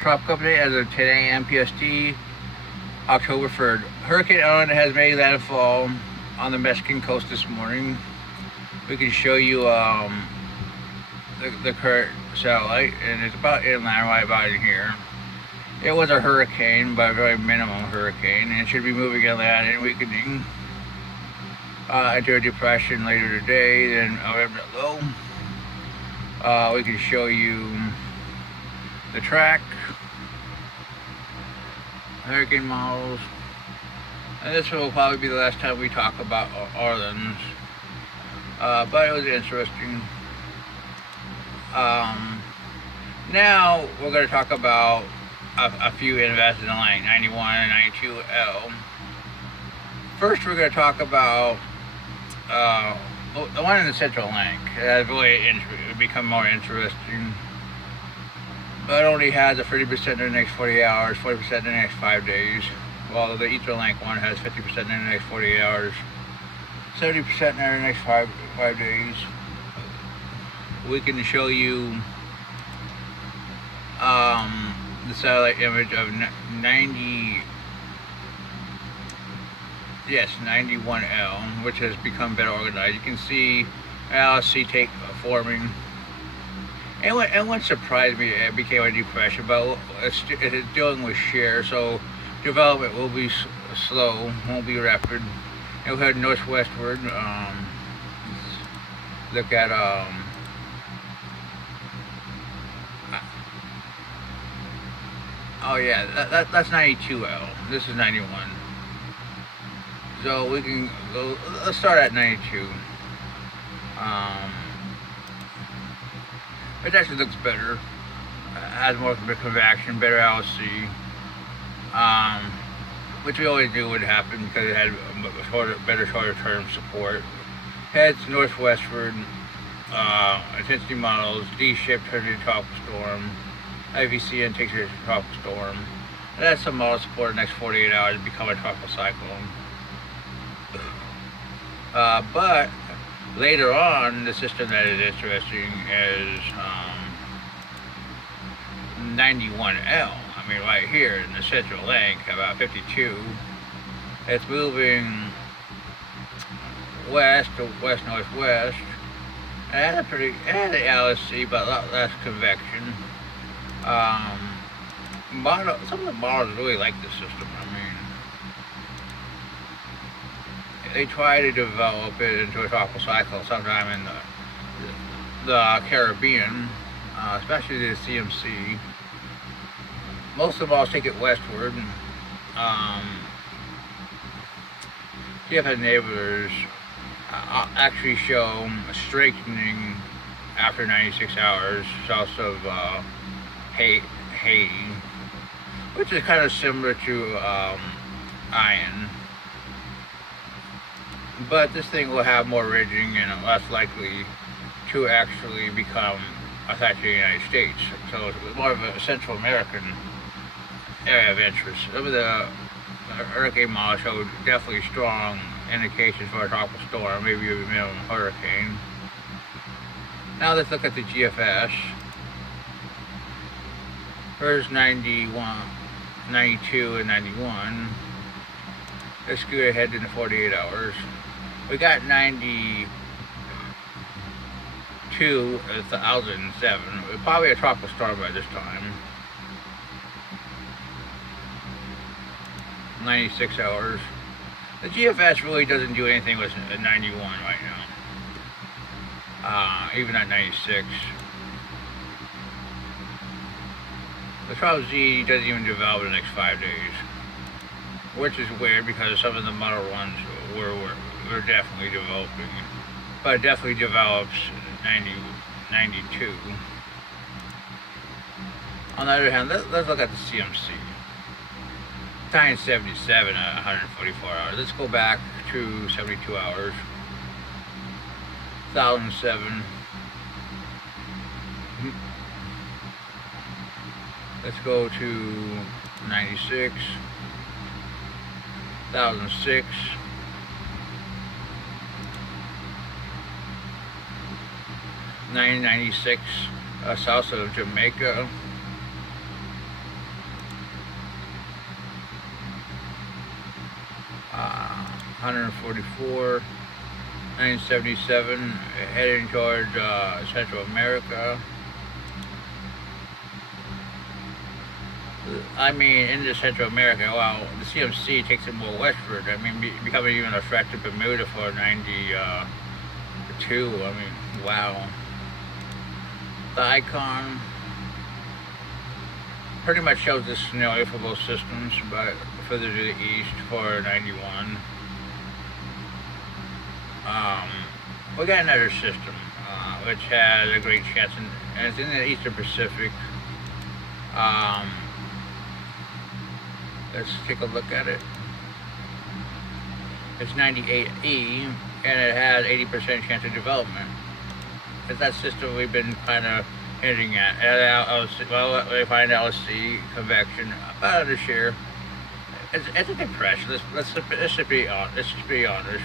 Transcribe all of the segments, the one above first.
Tropical update as of 10 a.m. PST, October 3rd. Hurricane Ellen has made landfall on the Mexican coast this morning. We can show you the current satellite, and it's about inland right about in here. It was a hurricane, but a very minimum hurricane, and it should be moving inland and weakening into a depression later today, then a remnant low. We can show you the track, hurricane models, and this will probably be the last time we talk about Orlenes, but it was interesting. Now we're going to talk about a few invests in like 91 and 92L. First, we're going to talk about the one in the Central Link. It has really become more interesting, but it only has a 30% in the next 40 hours, 40% in the next 5 days, while the Eastern Link one has 50% in the next 48 hours, 70% in the next five days. We can show you the satellite image of 91L, which has become better organized. You can see LSC take forming. And what surprised me, it became a depression, but it's dealing with shear, so development will be slow, won't be rapid. It will head northwestward. Look at oh yeah, that's 92L. This is 91. So we can go. Let's start at 92. It actually looks better. Has more convection, better LC. Which we always knew would happen because it had better shorter term support. Heads northwestward. Intensity models. D-ship turns into tropical storm. IVCN takes it to tropical storm. It has some model support in the next 48 hours to become a tropical cyclone. But later on, the system that is interesting is 91L. I mean, right here in the Central Link, about 52. It's moving west to west-northwest. It has an LSC, but a lot less convection. Some of the models really like this system. I mean, they try to develop it into a tropical cycle sometime in the Caribbean, especially the CMC. Most of the models take it westward. CFS neighbors actually show strengthening after 96 hours south of Haiti, which is kind of similar to iron. But this thing will have more ridging and less likely to actually become attached to the United States. So it's more of a Central American area of interest. Some of the hurricane models showed definitely strong indications for a tropical storm, maybe a minimum hurricane. Now let's look at the GFS. Here's 91, 92, and 91. Let's go ahead in the 48 hours. We got 92, 1007. Probably a tropical storm by this time. 96 hours. The GFS really doesn't do anything with 91 right now. Even at 96. The 12Z doesn't even develop in the next 5 days. Which is weird because some of the model ones were definitely developing. But it definitely develops 92. On the other hand, let's look at the CMC. Time 77 at 144 hours. Let's go back to 72 hours. 1007. Let's go to 96. 1006. 996 south of Jamaica. 144, 977, heading towards Central America. I mean, into Central America, well, the CMC takes it more westward. I mean, becoming even a threat to Bermuda for 92. I mean, wow. The icon pretty much shows the scenario for both systems, but further to the east for 91. We got another system, which has a great chance, and it's in the Eastern Pacific. Let's take a look at it. It's 98E, and it has 80% chance of development. It's that system we've been kind of hinting at. Well, we find LSC convection about a share. It's a depression. Let's just be honest. Let's just be honest.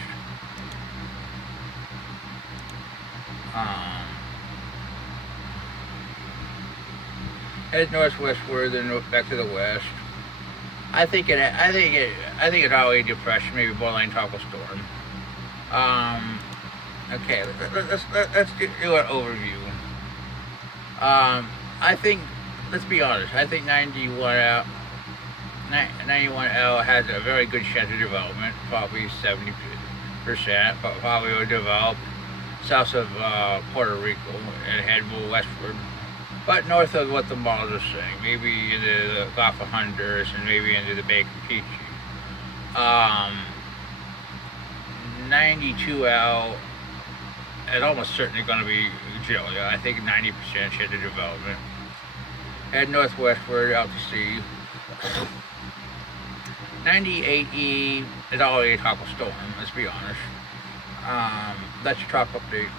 Head northwestward and back to the west. I think it's already depression, maybe borderline tropical storm. Okay, let's do an overview. I think, let's be honest. I think 91L has a very good chance of development, probably 70%. Probably will develop south of Puerto Rico and head more westward. But north of what the models are saying, maybe into the Gulf of Honduras and maybe into the Bay of Campeche. 92L is almost certainly going to be Julia. I think 90% chance of development. Head northwestward out to sea. 98E is already a tropical storm, let's be honest. That's your top update.